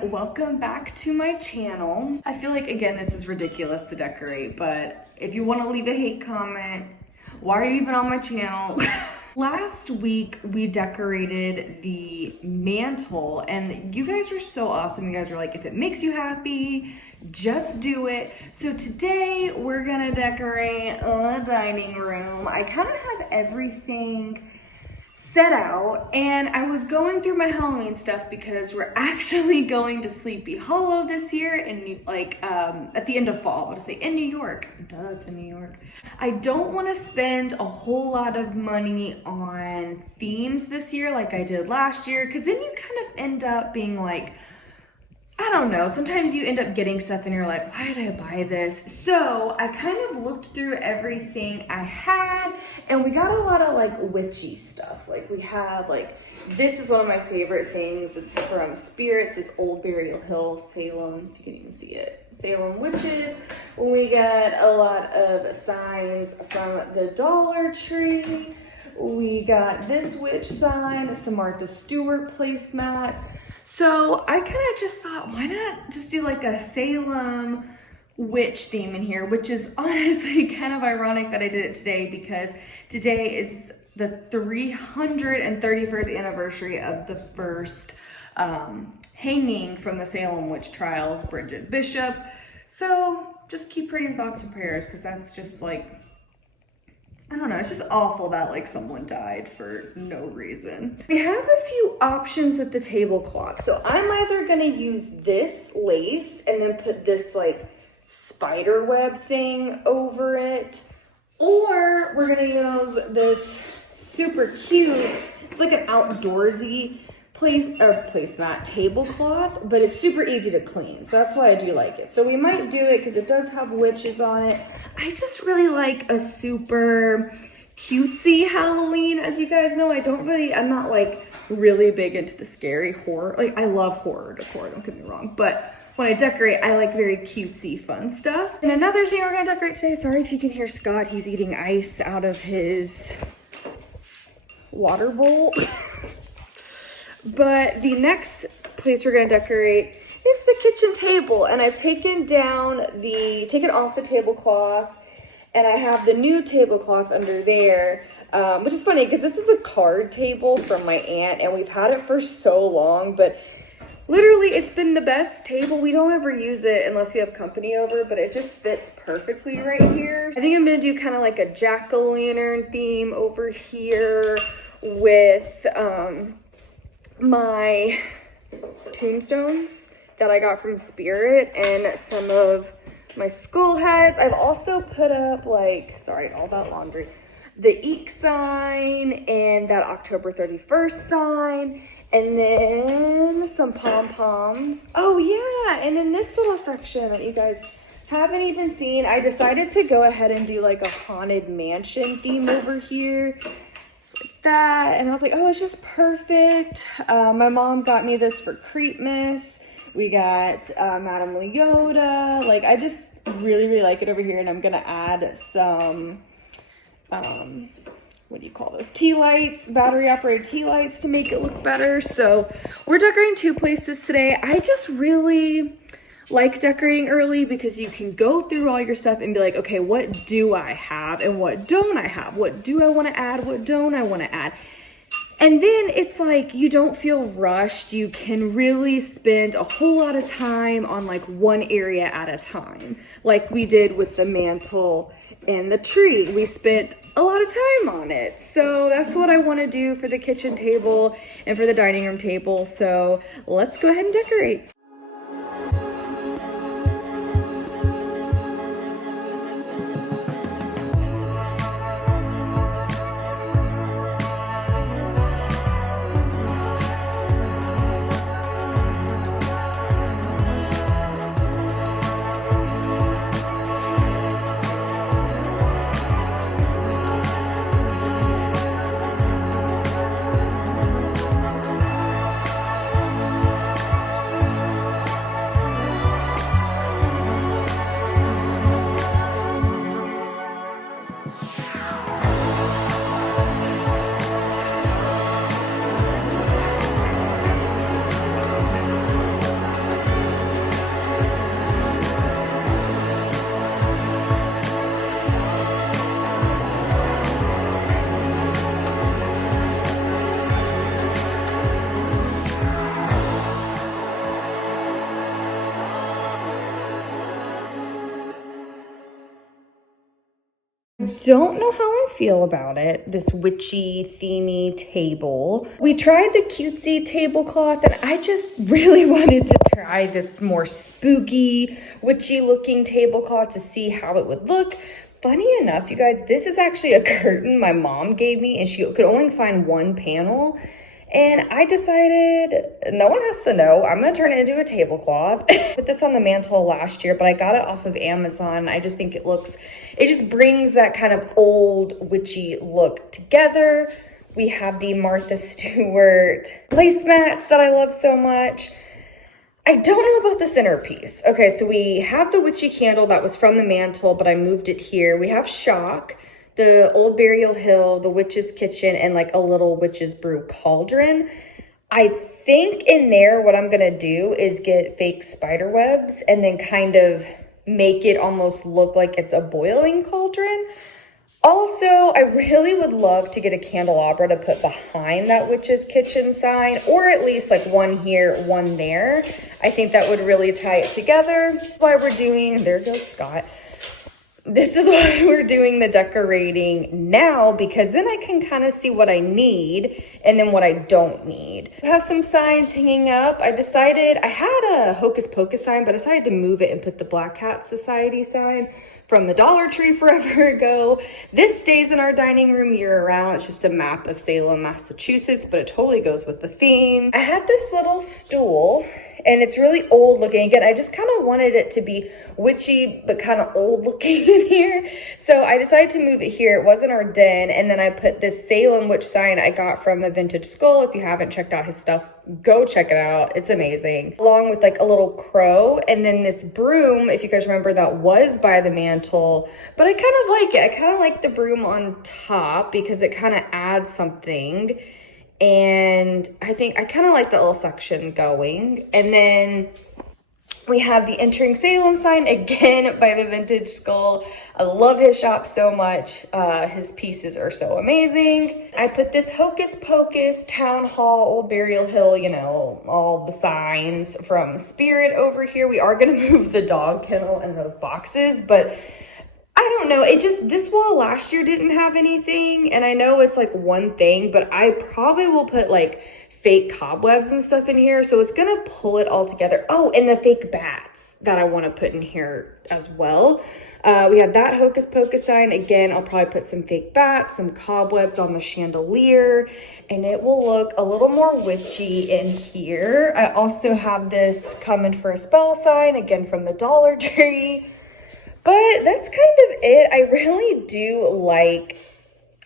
everyone, welcome back to my channel. I feel like, again, this is ridiculous to decorate, but if you want to leave a hate comment, why are you even on my channel? Last week we decorated the mantle and you guys were so awesome. You guys were like, if it makes you happy, just do it. So today we're gonna decorate the dining room. I kind of have everything set out and I was going through my Halloween stuff because we're actually going to Sleepy Hollow this year in at the end of fall. I want to say in New York. Duh, it's in New York. I don't want to spend a whole lot of money on themes this year like I did last year, because then you kind of end up being like, I don't know, sometimes you end up getting stuff and you're like, why did I buy this? So I kind of looked through everything I had and we got a lot of like witchy stuff. Like we have this is one of my favorite things. It's from Spirits, this Old Burial Hill, Salem, if you can even see it, Salem witches. We got a lot of signs from the Dollar Tree. We got this witch sign, some Martha Stewart placemats. So I kind of just thought, why not just do like a Salem witch theme in here, which is honestly kind of ironic that I did it today because today is the 331st anniversary of the first hanging from the Salem witch trials, Bridget Bishop. So just keep praying thoughts and prayers, because that's just like, I don't know, it's just awful that like someone died for no reason. We have a few options with the tablecloth. So I'm either gonna use this lace and then put this like spider web thing over it, or we're gonna use this super cute, it's like an outdoorsy placemat tablecloth, but it's super easy to clean. So that's why I do like it. So we might do it because it does have witches on it. I just really like a super cutesy Halloween. As you guys know, I'm not like really big into the scary horror. Like I love horror decor, don't get me wrong. But when I decorate, I like very cutesy fun stuff. And another thing we're gonna decorate today, sorry if you can hear Scott, he's eating ice out of his water bowl. But the next place we're gonna decorate is the kitchen table, and I've taken off the tablecloth, and I have the new tablecloth under there, which is funny because this is a card table from my aunt, and we've had it for so long, but literally it's been the best table. We don't ever use it unless we have company over, but it just fits perfectly right here. I think I'm gonna do kind of like a jack-o'-lantern theme over here with my tombstones that I got from Spirit and some of my skull heads. I've also put up all that laundry, the Eek sign and that October 31st sign, and then some pom-poms. Oh yeah, and in this little section that you guys haven't even seen, I decided to go ahead and do like a haunted mansion theme over here. Like that, and I was like, oh, it's just perfect. My mom got me this for Creepmas. We got Madame Leota. Like, I just really like it over here, and I'm gonna add some what do you call those, tea lights, battery operated tea lights to make it look better. So we're decorating two places today. I just really like decorating early because you can go through all your stuff and be like, okay, what do I have and what don't I have? What do I want to add? What don't I want to add? And then it's like you don't feel rushed. You can really spend a whole lot of time on like one area at a time, like we did with the mantle and the tree. We spent a lot of time on it. So that's what I want to do for the kitchen table and for the dining room table. So let's go ahead and decorate. don't know how I feel about it, this witchy themey table. We tried the cutesy tablecloth and I just really wanted to try this more spooky, witchy looking tablecloth to see how it would look. Funny enough, you guys, this is actually a curtain my mom gave me and she could only find one panel. And I decided no one has to know. I'm gonna turn it into a tablecloth. Put this on the mantle last year, but I got it off of Amazon. I just think it just brings that kind of old witchy look together. We have the Martha Stewart placemats that I love so much. I don't know about the centerpiece. Okay, so we have the witchy candle that was from the mantle, but I moved it here. We have Shock, the old burial hill, the witch's kitchen, and like a little witch's brew cauldron. I think in there what I'm gonna do is get fake spider webs and then kind of make it almost look like it's a boiling cauldron. Also, I really would love to get a candelabra to put behind that witch's kitchen sign, or at least like one here, one there. I think that would really tie it together. That's why we're doing, there goes Scott. This is why we're doing the decorating now, because then I can kind of see what I need and then what I don't need. I have some signs hanging up. I had a Hocus Pocus sign, but I decided to move it and put the Black Hat Society sign from the Dollar Tree forever ago. This stays in our dining room year round. It's just a map of Salem, Massachusetts, but it totally goes with the theme. I had this little stool and it's really old looking. Again, I just kind of wanted it to be witchy, but kind of old looking in here. So I decided to move it here. It wasn't our den. And then I put this Salem witch sign I got from a Vintage Skull. If you haven't checked out his stuff, go check it out. It's amazing. Along with like a little crow. And then this broom, if you guys remember, that was by the mantle. But I kind of like it. I kind of like the broom on top because it kind of adds something. And I think I kind of like the little section going. And then we have the Entering Salem sign again by the Vintage Skull. I love his shop so much. His pieces are so amazing. I put this Hocus Pocus, Town Hall, Old Burial Hill, you know, all the signs from Spirit over here. We are going to move the dog kennel and those boxes, but I don't know. This wall last year didn't have anything. And I know it's like one thing, but I probably will put like fake cobwebs and stuff in here. So it's going to pull it all together. Oh, and the fake bats that I want to put in here as well. We have that Hocus Pocus sign. Again, I'll probably put some fake bats, some cobwebs on the chandelier, and it will look a little more witchy in here. I also have this Coming for a Spell sign, again from the Dollar Tree. But that's kind of it. I really do like,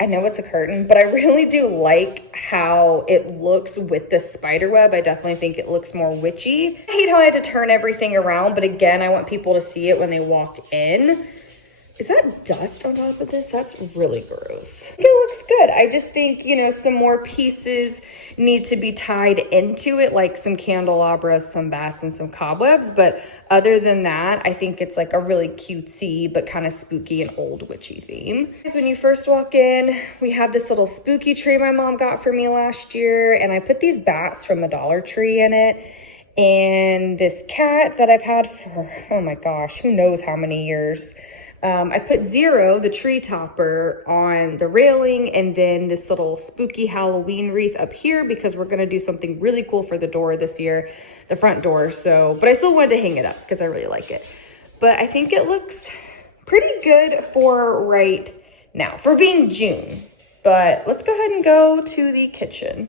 I know it's a curtain, but I really do like how it looks with the spider web. I definitely think it looks more witchy. I hate how I had to turn everything around, but again, I want people to see it when they walk in. Is that dust on top of this? That's really gross. I think it looks good. I just think, you know, some more pieces need to be tied into it, like some candelabras, some bats, and some cobwebs. But other than that, I think it's like a really cutesy, but kind of spooky and old witchy theme. When you first walk in, we have this little spooky tree my mom got for me last year. And I put these bats from the Dollar Tree in it. And this cat that I've had for, oh my gosh, who knows how many years. I put Zero, the tree topper, on the railing, and then this little spooky Halloween wreath up here because we're going to do something really cool for the door this year, the front door. So, but I still wanted to hang it up because I really like it. But I think it looks pretty good for right now, for being June. But let's go ahead and go to the kitchen.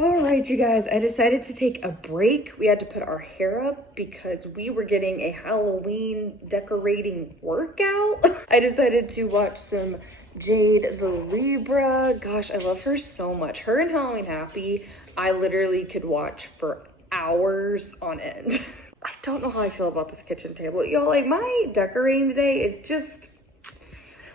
All right, you guys, I decided to take a break. We had to put our hair up because we were getting a Halloween decorating workout. I decided to watch some Jade the Libra. Gosh, I love her so much. Her and Halloween Happy, I literally could watch for hours on end. I don't know how I feel about this kitchen table. Y'all, like my decorating today is just,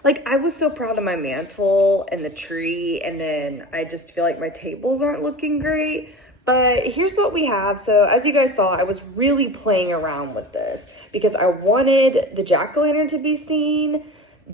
like I was so proud of my mantle and the tree, and then I just feel like my tables aren't looking great. But here's what we have. So as you guys saw, I was really playing around with this because I wanted the jack-o'-lantern to be seen,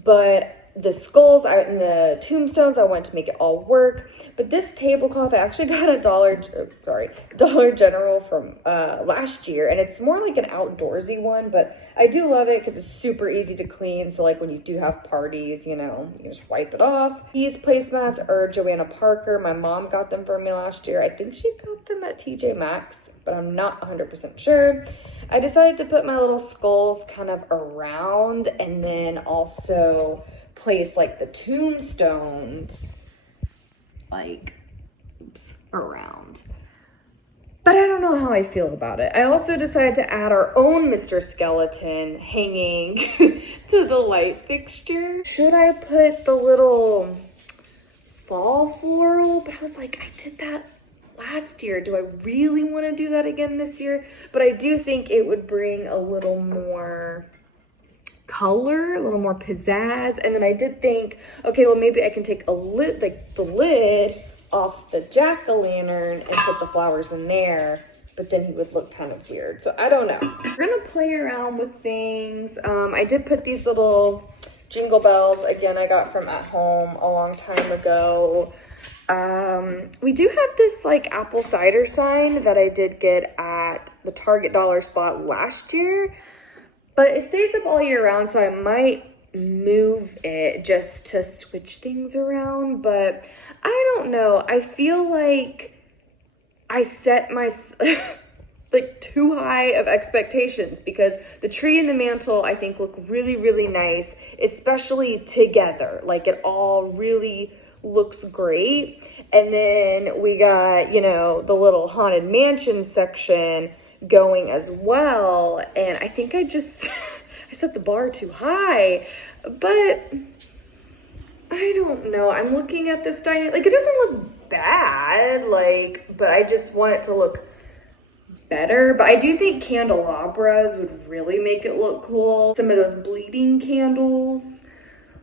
but the skulls and the tombstones, I wanted to make it all work. But this tablecloth, I actually got a Dollar General from last year, and it's more like an outdoorsy one, but I do love it because it's super easy to clean. So like when you do have parties, you know, you just wipe it off. These placemats are Joanna Parker. My mom got them for me last year. I think she got them at TJ Maxx, but I'm not 100% sure. I decided to put my little skulls kind of around, and then also place like the tombstones like around. But I don't know how I feel about it. I also decided to add our own Mr. Skeleton hanging to the light fixture. Should I put the little fall floral? But I was like, I did that last year. Do I really want to do that again this year? But I do think it would bring a little more color, a little more pizzazz. And then I did think, okay, well maybe I can take a lid, like the lid off the jack-o'-lantern and put the flowers in there, but then he would look kind of weird. So I don't know. We're gonna play around with things. I did put these little jingle bells, again, I got from at home a long time ago. We do have this like apple cider sign that I did get at the Target dollar spot last year, but it stays up all year round, so I might move it just to switch things around. But I don't know. I feel like I set my like too high of expectations because the tree and the mantle I think look really, really nice, especially together. Like it all really looks great. And then we got, you know, the little haunted mansion section going as well, and I think I set the bar too high. But I don't know, I'm looking at this dining, like it doesn't look bad, like, but I just want it to look better. But I do think candelabras would really make it look cool. Some of those bleeding candles.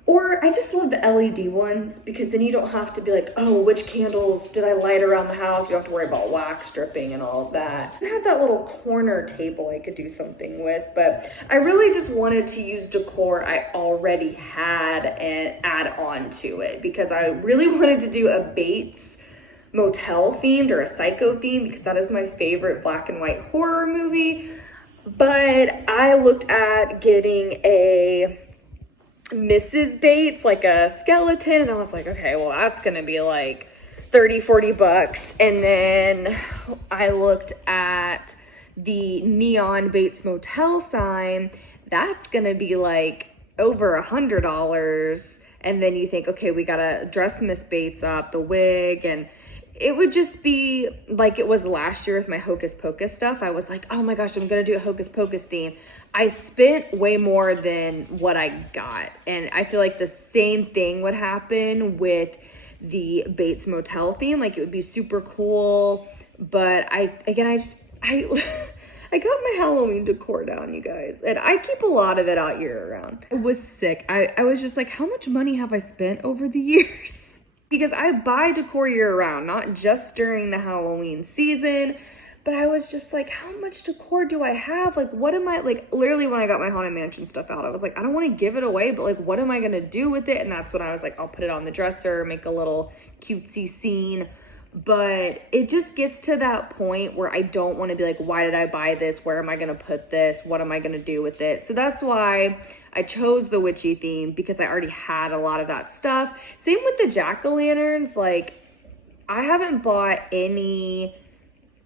Or I just love the LED ones because then you don't have to be like, oh, which candles did I light around the house? You don't have to worry about wax dripping and all of that. I had that little corner table I could do something with, but I really just wanted to use decor I already had and add on to it because I really wanted to do a Bates Motel themed or a Psycho theme because that is my favorite black and white horror movie. But I looked at getting a Mrs. Bates, like a skeleton, and I was like, okay, well that's gonna be like 30-40 bucks. And then I looked at the neon Bates Motel sign, that's gonna be like over $100. And then you think, okay, we gotta dress Miss Bates up, the wig, and it would just be like it was last year with my Hocus Pocus stuff. I was like, oh my gosh, I'm gonna do a Hocus Pocus theme. I spent way more than what I got. And I feel like the same thing would happen with the Bates Motel theme. Like it would be super cool. But I I got my Halloween decor down, you guys. And I keep a lot of it out year round. I was sick. I was just like, how much money have I spent over the years? Because I buy decor year round, not just during the Halloween season. But I was just like, how much decor do I have? Like, what am I, like, literally when I got my Haunted Mansion stuff out, I was like, I don't want to give it away, but like, what am I going to do with it? And that's when I was like, I'll put it on the dresser, make a little cutesy scene. But it just gets to that point where I don't want to be like, why did I buy this? Where am I going to put this? What am I going to do with it? So that's why I chose the witchy theme, because I already had a lot of that stuff. Same with the jack-o'-lanterns. Like, I haven't bought any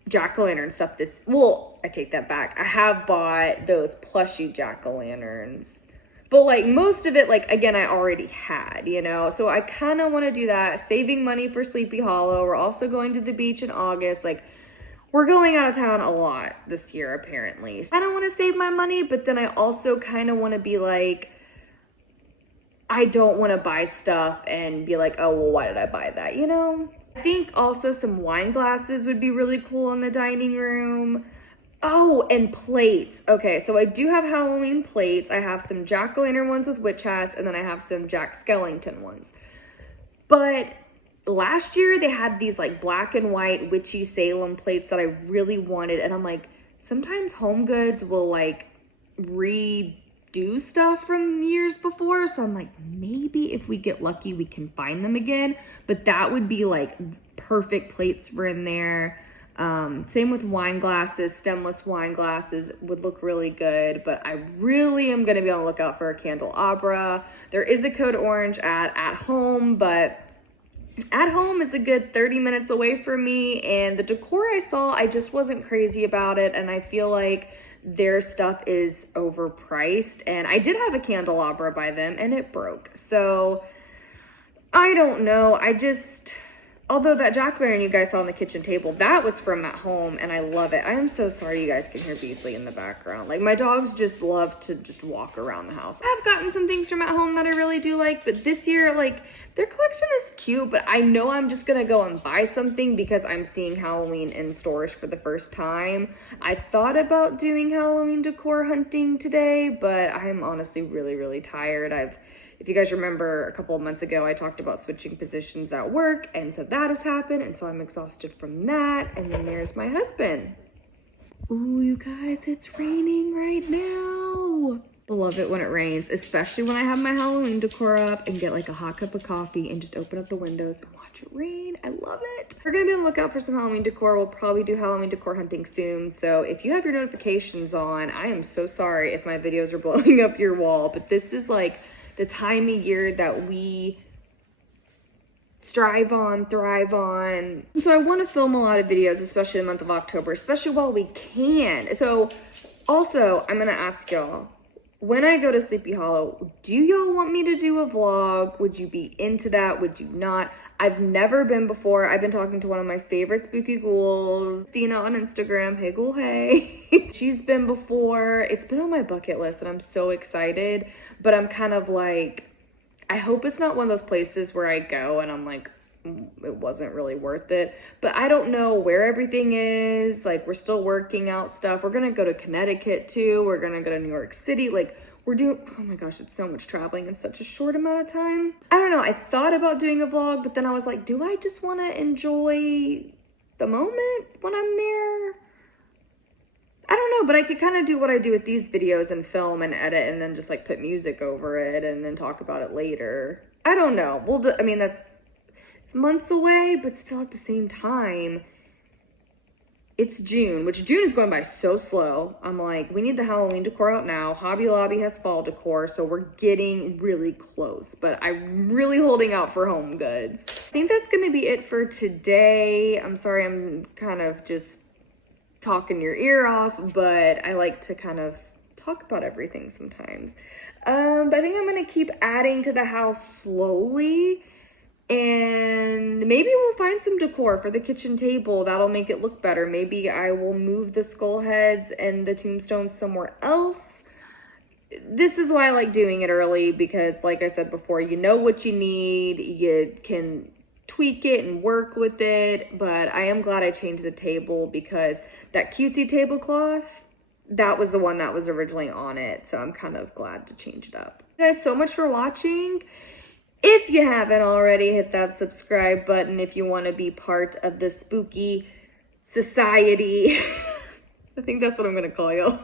jack-o'-lantern stuff well, I take that back. I have bought those plushy jack-o'-lanterns, but like most of it, like again, I already had, you know? So I kind of want to do that, saving money for Sleepy Hollow. We're also going to the beach in August. Like we're going out of town a lot this year, apparently. So I don't want to save my money, but then I also kind of want to be like, I don't want to buy stuff and be like, oh, well, why did I buy that, you know? I think also some wine glasses would be really cool in the dining room. Oh, and plates. Okay, so I do have Halloween plates. I have some jack-o'-lantern ones with witch hats, and then I have some Jack Skellington ones. But last year they had these like black and white witchy Salem plates that I really wanted, and I'm like, sometimes Home Goods will like redo stuff from years before, so I'm like, maybe if we get lucky we can find them again. But that would be like perfect plates for in there. Same with wine glasses. Stemless wine glasses would look really good, but I really am going to be on the lookout for a candelabra. There is a code orange at home, but at home is a good 30 minutes away from me, and the decor I saw, I just wasn't crazy about it, and I feel like their stuff is overpriced. And I did have a candelabra by them and it broke, so I don't know. Although that jack-o'-lantern you guys saw on the kitchen table, that was from at home, and I love it. I am so sorry you guys can hear Beasley in the background. Like, my dogs just love to just walk around the house. I've gotten some things from at home that I really do like, but this year, like, their collection is cute, but I know I'm just gonna go and buy something because I'm seeing Halloween in stores for the first time. I thought about doing Halloween decor hunting today, but I'm honestly really, really tired. If you guys remember a couple of months ago, I talked about switching positions at work, and so that has happened, and so I'm exhausted from that. And then there's my husband. Ooh, you guys, it's raining right now. I love it when it rains, especially when I have my Halloween decor up and get like a hot cup of coffee and just open up the windows and watch it rain. I love it. We're gonna be on the lookout for some Halloween decor. We'll probably do Halloween decor hunting soon. So if you have your notifications on, I am so sorry if my videos are blowing up your wall, but this is like the time of year that we strive on, thrive on. So I want to film a lot of videos, especially in the month of October, especially while we can. So also, I'm going to ask y'all, when I go to Sleepy Hollow, do y'all want me to do a vlog? Would you be into that? Would you not? I've never been before. I've been talking to one of my favorite spooky ghouls, Dina on Instagram. Hey ghoul, hey. She's been before. It's been on my bucket list and I'm so excited, but I'm kind of like, I hope it's not one of those places where I go and I'm like, it wasn't really worth it. But I don't know where everything is. Like, we're still working out stuff. We're gonna go to Connecticut too. We're gonna go to New York City. Like, we're doing, oh my gosh, it's so much traveling in such a short amount of time. I don't know, I thought about doing a vlog, but then I was like, do I just wanna enjoy the moment when I'm there? I don't know, but I could kind of do what I do with these videos and film and edit and then just like put music over it and then talk about it later. I don't know, we'll do, I mean, it's months away, but still at the same time, it's June, which June is going by so slow. I'm like, we need the Halloween decor out now. Hobby Lobby has fall decor, so we're getting really close, but I'm really holding out for Home Goods. I think that's gonna be it for today. I'm sorry, I'm kind of just talking your ear off, but I like to kind of talk about everything sometimes. But I think I'm gonna keep adding to the house slowly. And maybe we'll find some decor for the kitchen table that'll make it look better. Maybe I will move the skull heads and the tombstones somewhere else. This is why I like doing it early, because like I said before, you know what you need, you can tweak it and work with it. But I am glad I changed the table, because that cutesy tablecloth, that was the one that was originally on it. So I'm kind of glad to change it up. Thank you guys so much for watching. If you haven't already, hit that subscribe button if you want to be part of the spooky society. I think that's what I'm going to call you.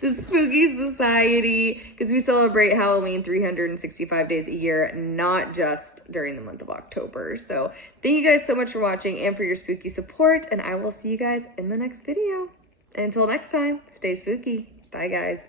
The spooky society, because we celebrate Halloween 365 days a year, not just during the month of October. So thank you guys so much for watching and for your spooky support, and I will see you guys in the next video. And until next time, stay spooky. Bye, guys.